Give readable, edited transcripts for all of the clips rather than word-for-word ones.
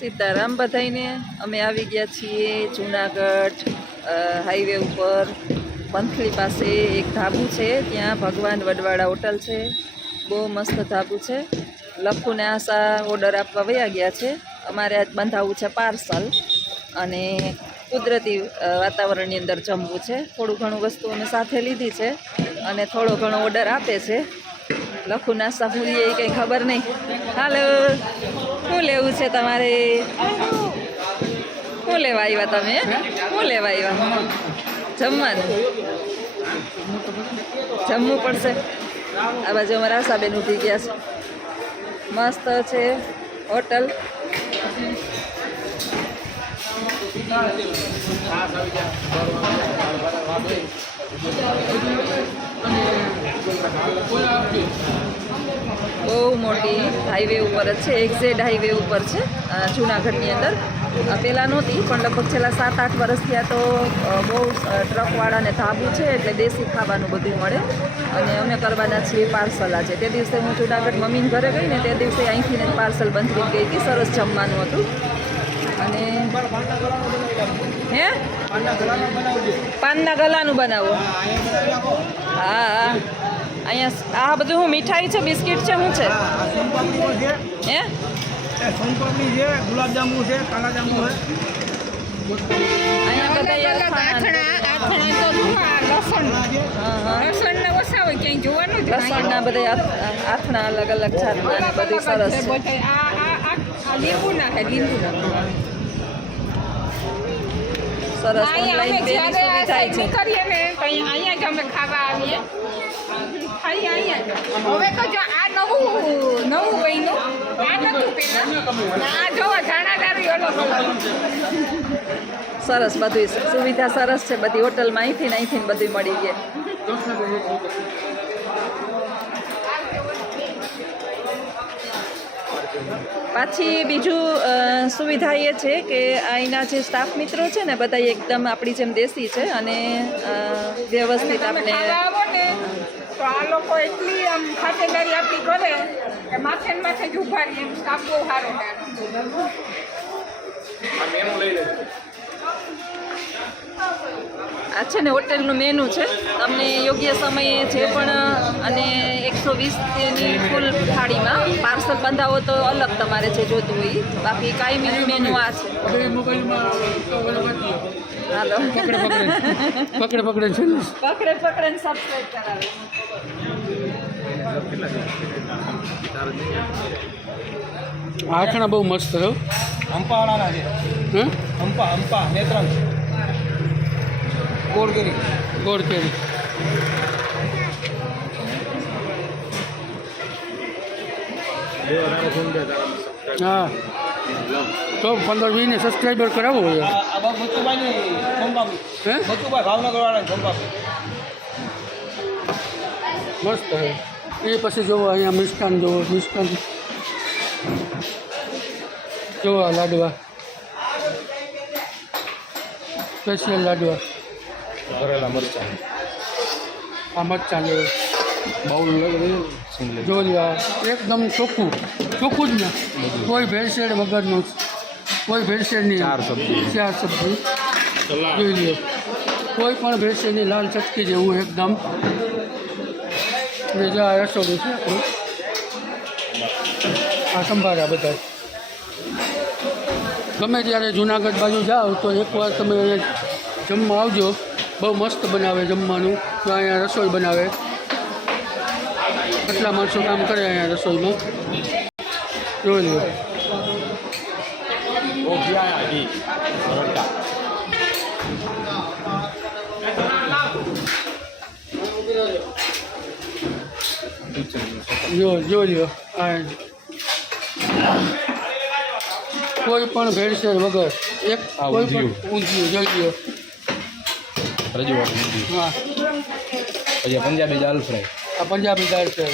સીતારામ બધાઈને અમે આવી ગયા છીએ જૂનાગઢ હાઈવે ઉપર પંથલી પાસે એક ધાબુ છે, ત્યાં ભગવાન વડવાળા હોટલ છે, બહુ મસ્ત ધાબુ છે. લખુને આશા ઓર્ડર આપવા વયા ગયા છે. અમારે આજ બંધાવવું છે પાર્સલ અને કુદરતી વાતાવરણની અંદર જમવું છે. થોડું ઘણું વસ્તુ અમે સાથે લીધી છે અને થોડો ઘણો ઓર્ડર આપે છે. લખુ નાસ્તા પૂરી એ કંઈ ખબર નહીં. હાલો, શું લેવું છે તમારે? શું લેવા આવ્યા તમે? શું લેવા આવ્યા? જમવાનું જમવું પડશે. આ બાજુ અમારા આશાબેન ઉઠી ગયા છે. મસ્ત છે હોટલ. બહુ મોટી હાઈવે ઉપર જ છે, એક્ઝેટ હાઈવે ઉપર છે જૂનાગઢની અંદર. પહેલાં નહોતી પણ લગભગ છેલ્લા 7-8 વર્ષથી આ તો બહુ ટ્રકવાળાને ધાબુ છે, એટલે દેશી ખાવાનું બધું મળે. અને અમે કરવાના છીએ પાર્સલ આજે. તે દિવસે હું જૂનાગઢ મમ્મીને ઘરે ગઈ ને તે દિવસે અહીંથી ને પાર્સલ બંધ ગઈ હતી. સરસ જમવાનું હતું. અને હે પાનના ગલાનું બનાવો. હા હા, અહીંયા આ બધું હું મીઠાઈ છે, બિસ્કિટ છે, શું છે? હે સોનપાપડી છે, ગુલાબજાંબુ છે, કાલાજાંબુ છે. અહીંયા બધા લસણના બધા આથણા અલગ અલગ જાતના બધી સરસ છે. સરસ ઓનલાઈન બેની સુવિધા છે. અહીંયા જ અમે ખાવા આવીએ. હવે તો જો આ નવું બન્યું, આ નતું પેલા. આ જોવો ધાણાદારી ઓલો સરસ બધું સુવિધા સરસ છે. બધી હોટલમાં અહીંથી બધું મળી ગયે. પાછી બીજું સુવિધા એ છે કે અહીંના જે સ્ટાફ મિત્રો છે ને બધા એકદમ આપણી જેમ દેશી છે અને વ્યવસ્થિત આપણે તો આ લોકો એટલી આમ ખાતેદારી આપણી કરે કે માથે ને માથે જ ઉભા રહીએ. એમ સ્ટાફ બહુ સારો છે. આ છે ને હોટેલનું મેનુ છે. તમને યોગ્ય સમયે જે પણ અને 120ની ફૂલ થાળીમાં પાર્સલ બંધાવો તો અલગ તમારે જે જોતું હોય. બાકી કાયમીનું મેનુ આ છે. હાલો, પકડે છે ને પકડે સબસ્ક્રાઈબ કરાવે. આખણા બહુ મસ્ત છે. હંપાવાળાના છે. હંપા નેત્રંગ ગોળ કેરી. હા, તો 15-20 સબસ્ક્રાઈબર કરાવો હોય. બચુભાઈ હે બચુભાઈ ભાવનગર વાળા ખંભાપી. મસ્ત છે. એ પછી જોવો અહીંયા મિષ્ટાન જોવો. મિષ્ટાન જોવો, લાડવા સ્પેશિયલ લાડવા. ભરેલા મરચાં. આ મરચાં લેવો. બાઉલ જો લ્યા, એકદમ ચોખ્ખું જ ને, કોઈ ભેળસેળ વગરનું, કોઈ ભેળસેળ નહીં. 4 સબ્જી જોઈ લ્યો, કોઈ પણ ભેળસેળ નહીં. લાલ ચટકી જેવું એકદમ. ને જો આ રસોડું છે આપણું. આ સંભાળા બધા. ગમે ત્યારે જૂનાગઢ બાજુ જાઓ તો એકવાર તમે અહીંયા જમવા આવજો. બહુ મસ્ત બનાવે જમવાનું. તો અહીંયા રસોઈ બનાવે. કેટલા માણસો કામ કરે અહીંયા રસોઈમાં, જોઈ લો. જો લ્યો, કોઈ પણ ભેળસેળ વગર. એક કોઈ પણ ઊંધિયું જોઈ લ્યો. હા, પછી પંજાબી દાલ ફ્રાય. આ પંજાબી દાળ છે.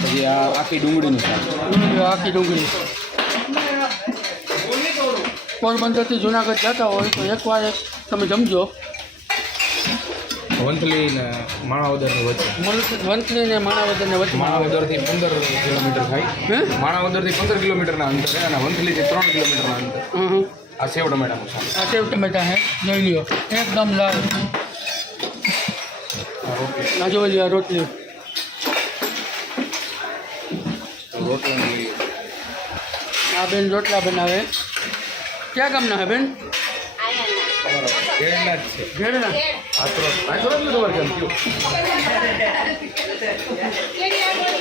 પછી આ આખી ડુંગળીનું શાક. આખી ડુંગળી. પોરબંદરથી જૂનાગઢ જતા હોય તો એકવાર તમે જમજો. વંથલી ને માણાવદરની વચ્ચે. વંથલી ને માણાવદરને વચ્ચે માણાવદરથી 15 કિલોમીટર થાય. હે માણાવદરથી 15 કિલોમીટરના અંતરે અને વંથલીથી 3 કિલોમીટરના અંતરે. આ સેવ ટમેટાનું શાક. આ સેવ ટમેટા હે જોઈ લ્યો એકદમ લાલ. આ જોઈ લ્યો રોટલી. રોટલી આ બેન રોટલા બનાવે. ક્યાં ગામના હે બેન? ઘેરના જ છે. ઘેરના. તમારે કેમ થયું?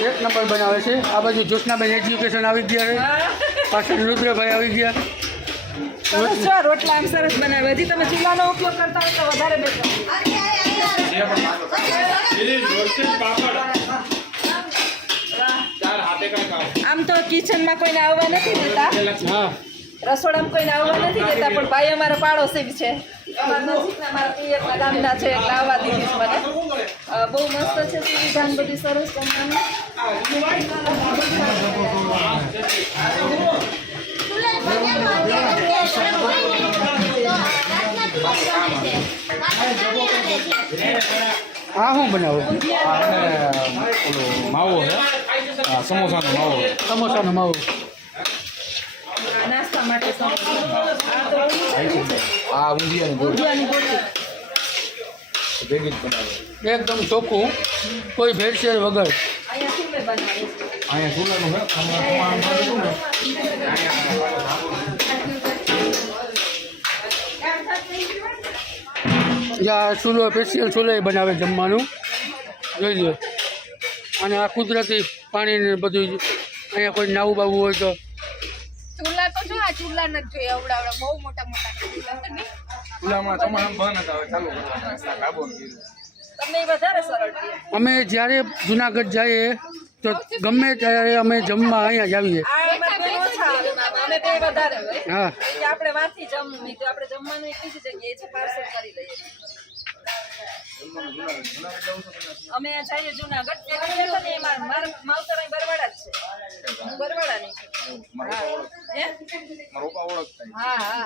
એક નંબર બનાવે છે. આ બાજુ જ્યોત્સનાબેન એજ્યુકેશન આવી ગયા છે. પાછળ રુદ્રભાઈ આવી ગયા. સરસ છો રોટલા એમ સરસ બનાવે. હજી તમે ચૂલાનો ઉપયોગ કરતા હોય તો વધારે બેટર. આમ તો કિચનમાં કોઈને આવવા નથી દેતા, હા રસોડામાં કોઈને આવવા નથી દેતા, પણ ભાઈ અમારા પાડોશી છે, અમારા નજીકના મારા પિયરના ગામના છે, એટલે આવવા દીધી છે મને. બહુ મસ્ત છે સુવિધા ને બધી સરસ જમવાનું. આ શું બનાવો? ઓલો માવો છે. સમોસાનો માવો. સમોસાનો માવો. નાસ્તા માટે સમોસા. આ તો ઓલું છે ને, આ ઊંધિયાની ગોળી ઊંધિયાની ગોળી. ભેગી જ બનાવે. એકદમ ચોખ્ખું, કોઈ ભેળસેળ વગર. અહીંયા ચૂલે બનાવે છે. અહીંયા ચૂલાનું છે. જ્યાં ચૂલો સ્પેશિયલ ચૂલે બનાવે જમવાનું જોઈ લો. અને આ કુદરતી પાણી ને બધું અહીંયા કોઈ નાવું બાવું હોય તો ચૂલા તો જો આ ચૂલા નથી જોઈએ અવડાવડા બહુ મોટા મોટા ચૂલા છે ને. ચૂલામાં તમામ બંધ હતા. હવે ચાલુ કરવાના શાક આબો કીધું. તમને એ વધારે સરળ છે. અમે જ્યારે જુનાગઢ જઈએ તો ગમે ત્યારે અમે જમવા અહીંયા જ આવીએ. આ અમારે કોઈ ઓછા આવે મામા. અમે બે વધારે હોય. હા એટલે આપણે વાંથી જમવું તો આપણે જમવાનું એક બીજી જગ્યાએ છે, પાર્સલ કરી લઈએ. અમે જઈએ જુનાગઢ ત્યાં છે ને એમાં મારા માવતર અહીં બરવાડા જ છે. હું બરવાડાની છું. મારો હે? પપ્પા ઓળખતા. હા હા.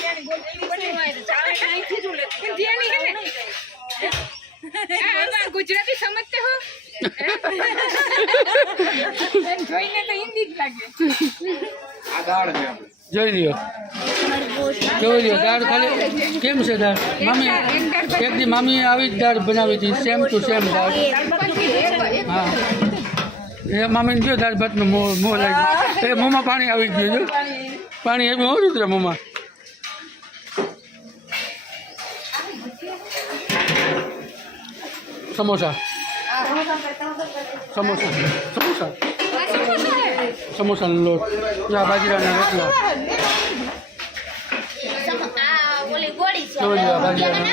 ત્યાંની ગોળી એવી બની હોય છે. ચાલે અહીંથી જ હું લેતી જાઉં. ત્યાંની હે ને? નહીં જાય. ગુજરાતી સમજતે હો જોઈને તો હિન્દી જ લાગે. આ દાળ છે આપણે. જોઈ લ્યો જોઈ લ્યો દાળ ખાલી કેમ છે દાળ? મામી એક દી મામીએ આવી જ દાળ બનાવી હતી, સેમ ટુ સેમ દાળ. હા એ મામીને જો દાળ ભાતનું મોં લાગી, એ મોંમાં પાણી આવી ગયું જો. પાણી એવું હોતું હતું મોંમાં. સમોસા સમોસા સમોસા સમોસાનો લોટ, યા બાજરાના રોટલા. જોઈ લો બાજરાના.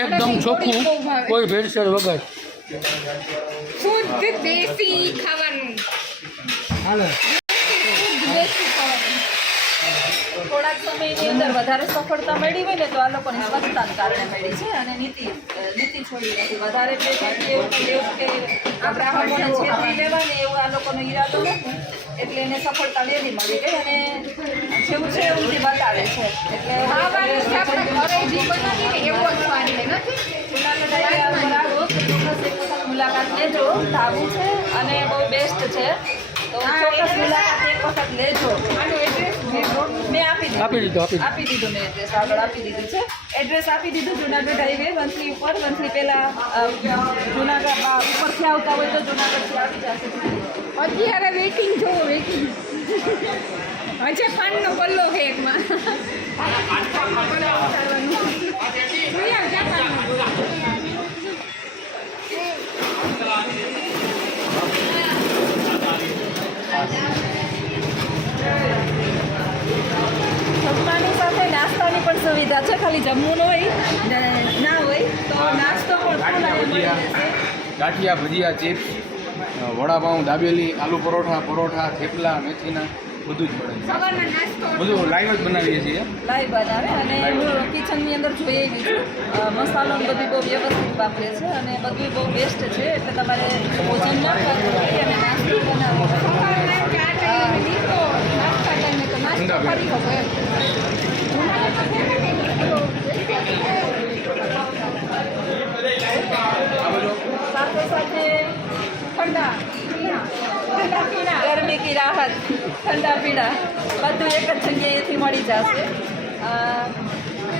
એકદમ ચોખ્ખું, કોઈ ભેળસેળ વગર. શુદ્ધ દેશી ખાવાનું. દેશી ખાવાનું. થોડાક સમયની અંદર વધારે સફળતા મળી હોય ને તો આ લોકોની સ્વચ્છતાને કારણે મળી છે, અને નીતિ છોડી નથી. વધારે એવું કે આપણે આ લોકોને છેતરી લેવાની એવું આ લોકોનો ઈરાદો નથી, એટલે એને સફળતા વહેલી મળી ગઈ, અને જેવું છે એવું તે બતાવે છે. એટલે ખાવાનું છે આપણે ઘરે જે બનાવીએ ને એવો જ સ્વાદ છે નથી. જુનાગઢ આવ્યા પર આવો તો ચોક્કસ એક વખત મુલાકાત લેજો. ધાબુ છે અને બહુ બેસ્ટ છે, તો ચોક્કસ મુલાકાત એક વખત લેજો. આનું એડ્રેસ મેં આપી આપી દીધું આપી દીધું મેં એડ્રેસ આગળ આપી દીધું છે. એડ્રેસ આપી દીધું જુનાગઢ હાઈવે વંથલી ઉપર. વંથલી પહેલા જુનાગઢ ઉપરથી આવતા હોય તો જુનાગઢથી આવી જશે. અત્યારે વેઇટિંગ જોવો વેઇટિંગ હજે પાનનો ગલ્લો છે એકમાં જમવાની સાથે નાસ્તાની પણ સુવિધા છે. ખાલી જમવું હોય ના હોય તો નાસ્તો પણ મળી જશે. ગાંઠિયા ભજીયા ચિપ્સ વડાપાઉં દાબેલી આલુ પરોઠા થેપલા મેથીના બધું જ મળે છે. સવારનો નાસ્તો બધું લાઈવ જ બનાવીએ છીએ. લાઈવ બનાવે અને હું કિચનની અંદર જોઈ એવી છું મસાલો ને બધું બહુ વ્યવસ્થિત વાપરે છે અને બધું બહુ બેસ્ટ છે એટલે તમારે ભોજન ના કરવું હોય અને નાસ્તો બનાવવો હોય. સવારના ચા ટાઈમે નીકળો નાસ્તા ટાઈમે તો નાસ્તો કરી શકો એમ સાથે સાથે ઠંડા પીણા ગરમી કી રાહત ઠંડા પીણા બધું એક જ જગ્યાએથી મળી જશે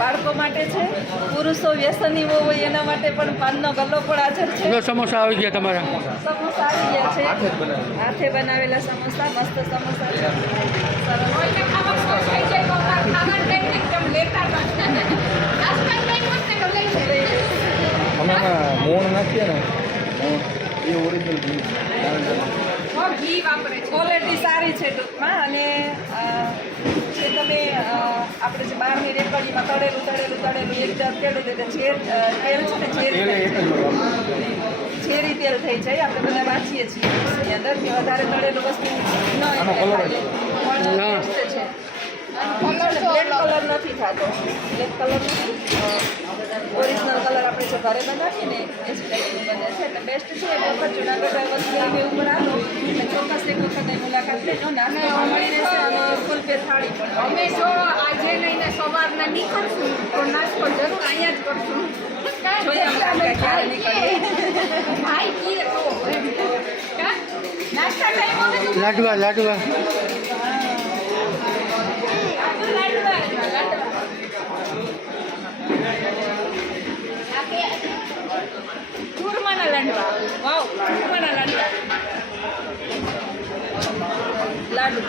બાળકો માટે છે પુરુષો વ્યસનીઓ હોય એના માટે પણ પાનનો ગલ્લો પણ હાજર છે. જો સમોસા આવી ગયા તમારા. સમોસા આવી ગયા છે હાથે જ બનાવીએ. હાથે બનાવેલા સમોસા મસ્ત સમોસા છે સરસ. કોઈને ખાવા થઈ જાય તો ખાવાનું ટાઈમ એકદમ લેતા નાસ્તા ટાઈમ જ તો લઈ લે અમે એમાં મોણ નાખીએ ને મોણ, એ ઓરિજિનલ ઘી ઘી વાપરે છે ક્વોલિટી સારી છે ટૂંકમાં અને જે તમે આપણે જે બહારની રેકડીમાં તળેલું એક જાત તેડું એટલે તેલ છે ને તેલ એક જ વાપરીએ. ઝેરી તેલ થઈ જાય આપણે બધા વાંચીએ છીએ એની અંદર કે વધારે તળેલું વસ્તુ ન આનો colour જ. પણ best છે બ્લેક કલર નથી થતો બ્લેક કલર ઓરિજિનલ કલર આપણે જે ઘરે બનાવીએ ને એ જ ટાઈપનું બને છે એટલે બેસ્ટ છે એક વખત જુનાગઢ વસ્તુ ઉપર આવો એટલે ચોક્કસ એક વખત મુલાકાત લેજો નાસ્તો પણ મળી રહેશે અને ફૂલ પે થાળી પણ અમે મળી જો આજે લઈને સવારના નીકળશું તો નાસ્તો જરૂર અહીંયા જ કરશું જોઈએ અમે ક્યારે નીકળીએ ભાઈ કીએ તો એમ. કા? નાસ્તા ટાઈમ આવે તો લાડવા લાડવા ચૂરમાના લાડવા વાવ ચૂરમાના લાડવા લાડુ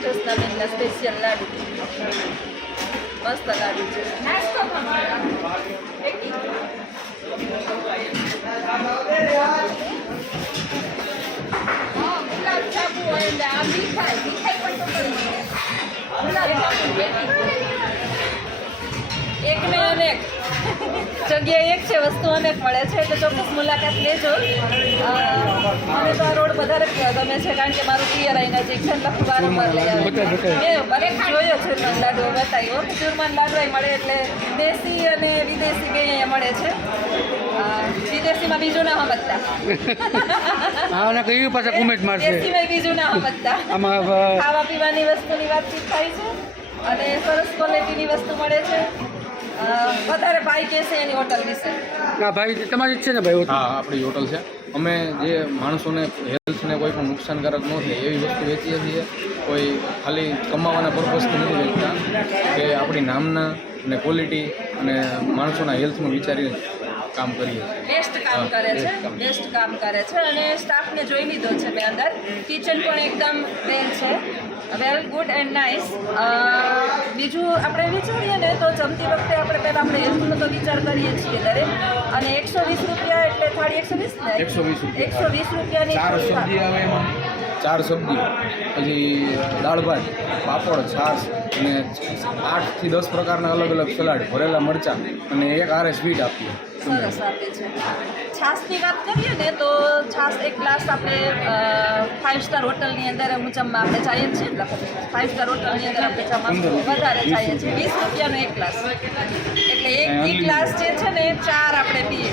જ્યોત્સનાબેનના સ્પેશિયલ લાડુ મસ્ત લાડુ છે નાસ્તો પણ ગુલાબ જાંબુ હોય ને આ મીઠાઈ પણ તો કરી ગુલાબ જાંબુ એક ને અનેક જગ્યાએ એક છે વસ્તુ અનેક મળે છે એટલે ચોક્કસ મુલાકાત લેજો મને તો આ રોડ વધારે ગમે છે કારણ કે મારું પિયર અહીં નજીક છે એટલે હું વારંવાર લઈ આવું બતાય. મેં જોયો ચૂરમાન લાડુ બતાવ્યો કે ચૂરમાન લાડુ મળે એટલે દેશી અને વિદેશી બે અહીંયા મળે છે વિદેશીમાં બીજું ના સમજતા હા અને કઈ પાછા કુમેટ મારશે દેશીમાં બીજું ના સમજતા આમાં ખાવા પીવાની વસ્તુની વાતચીત થાય છે અને સરસ ક્વોલિટીની વસ્તુ મળે છે વધારે ભાઈ કહેશે એની હોટલ વિશે હા ભાઈ તમારી જ છે ને ભાઈ હા, આપણી હોટલ છે. અમે જે માણસોને હેલ્થને કોઈ પણ નુકસાનકારક ન થાય એવી વસ્તુ વેચીએ છીએ. કોઈ ખાલી કમાવાના પર્પઝથી નથી વેચતા કે આપણી નામના અને ક્વોલિટી અને માણસોના હેલ્થનું વિચારીને કામ કરીએ છીએ. બેસ્ટ કામ કરે છે બેસ્ટ કામ કરે છે અને સ્ટાફને જોઈ લીધો છે મેં અંદર કિચન પણ એકદમ વેલ છે વેલ ગુડ એન્ડ નાઇસ બીજું આપણે વિચારીએ ને તો જમતી વખતે આપણે પહેલાં આપણે હેલ્થનો તો વિચાર કરીએ છીએ દરેક અને 120 રૂપિયા એટલે થાળી 120 ને 120 રૂપિયા. 120 રૂપિયાની 4 સબ્જી આવે એમાં 4 સબ્જી પછી દાળ ભાત પાપડ છાશ અને 8 થી 10 પ્રકારના અલગ અલગ સલાડ ભરેલા મરચાં અને એક આરે સ્વીટ આપીએ. સરસ આપે છે છાશની વાત કરીએ ને તો છાશ એક ગ્લાસ આપણે 5 સ્ટાર હોટલની અંદર મુજબમાં આપણે ચાહીએ છીએ એટલે 5 સ્ટાર હોટલની અંદર આપણે જમવાનું વધારે ચાહીએ છીએ 20 રૂપિયાનો એક ગ્લાસ એટલે એક ગ્લાસ જે છે ને 4 આપણે પીએ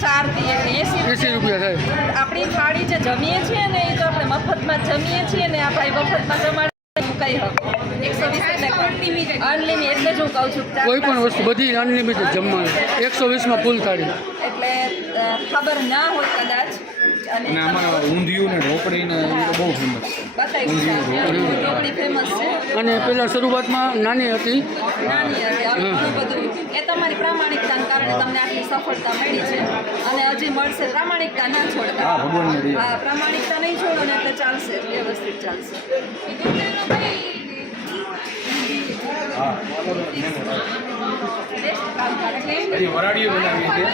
4 પીએ એટલે 80 રૂપિયા થાય આપણી થાળી જે જમીએ છીએ ને એ તો આપણે મફતમાં જ જમીએ છીએ ને આ ભાઈ મફતમાં જમાડે કઈ હક 120 અનલિમિટેડ એટલે જ હું કહું છું કોઈ પણ વસ્તુ બધી અનલિમિટેડ જમવાનું 120માં ફૂલ થાળી એટલે ખબર ના હોય કદાચ અને આમાં ઊંધિયું ને ઢોકળી ને એ તો બહુ ફેમસ છે. બતાવી ઢોકળી ફેમસ છે અને પહેલાં શરૂઆતમાં નાની હતી નાની હતી હવે ઘણું બધું એ તમારી પ્રામાણિકતાને કારણે તમને આટલી સફળતા મળી છે અને હજી મળશે પ્રામાણિકતા ના છોડતા હા, ભગવાનની દયા. હા પ્રામાણિકતા નહીં છોડો ને એટલે ચાલશે વ્યવસ્થિત ચાલશે હા, હજી વરાળીઓ બનાવીએ છીએ.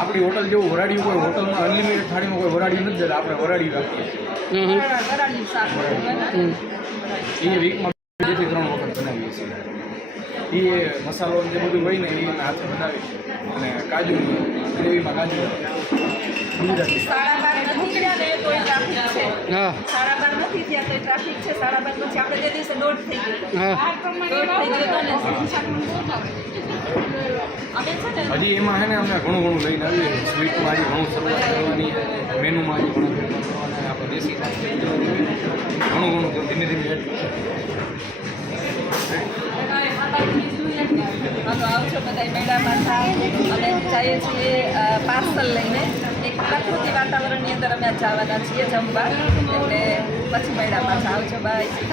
આપણી હોટલ જેવું વરાળીયું કોઈ હોટલમાં અનલિમિટેડ થાળીમાં કોઈ વરાળીયું નથી દેતા. આપણે વરાળીયું રાખીએ છીએ. વરાળીનું શાક હમ. એ વીકમાં 2 થી 3 વખત બનાવીએ. એ મસાલો જે બધું હોય ને એ એના હાથે બનાવી અને કાજુ ગ્રેવીમાં કાજુ ગુજરાતી. 12:30 નથી ગયા ને તોય ટ્રાફિક છે. હા 12:30 નથી થયા તોય ટ્રાફિક છે. 12:30 પછી આપણે જે દિવસે દોઢ થઈ ગયું. હા દોઢ થઈ ગયો તો ને અમે છે ને હજી એમાં છે ને અમે ઘણું લઈને આવીએ સ્વીટમાં હજી ઘણું શરૂઆત કરવાની મેનુમાં હજી ઘણું ફેરફાર કરવાના આપણે દેશી ઘણું ધીમે ધીમે add તો આવજો બધા મેળા પાછા અમે જઈએ છીએ પાર્સલ લઈને એક પ્રકૃતિ વાતાવરણની અંદર અમે જવાના છીએ જમવા એટલે પછી મેળા પાછા આવજો બાય.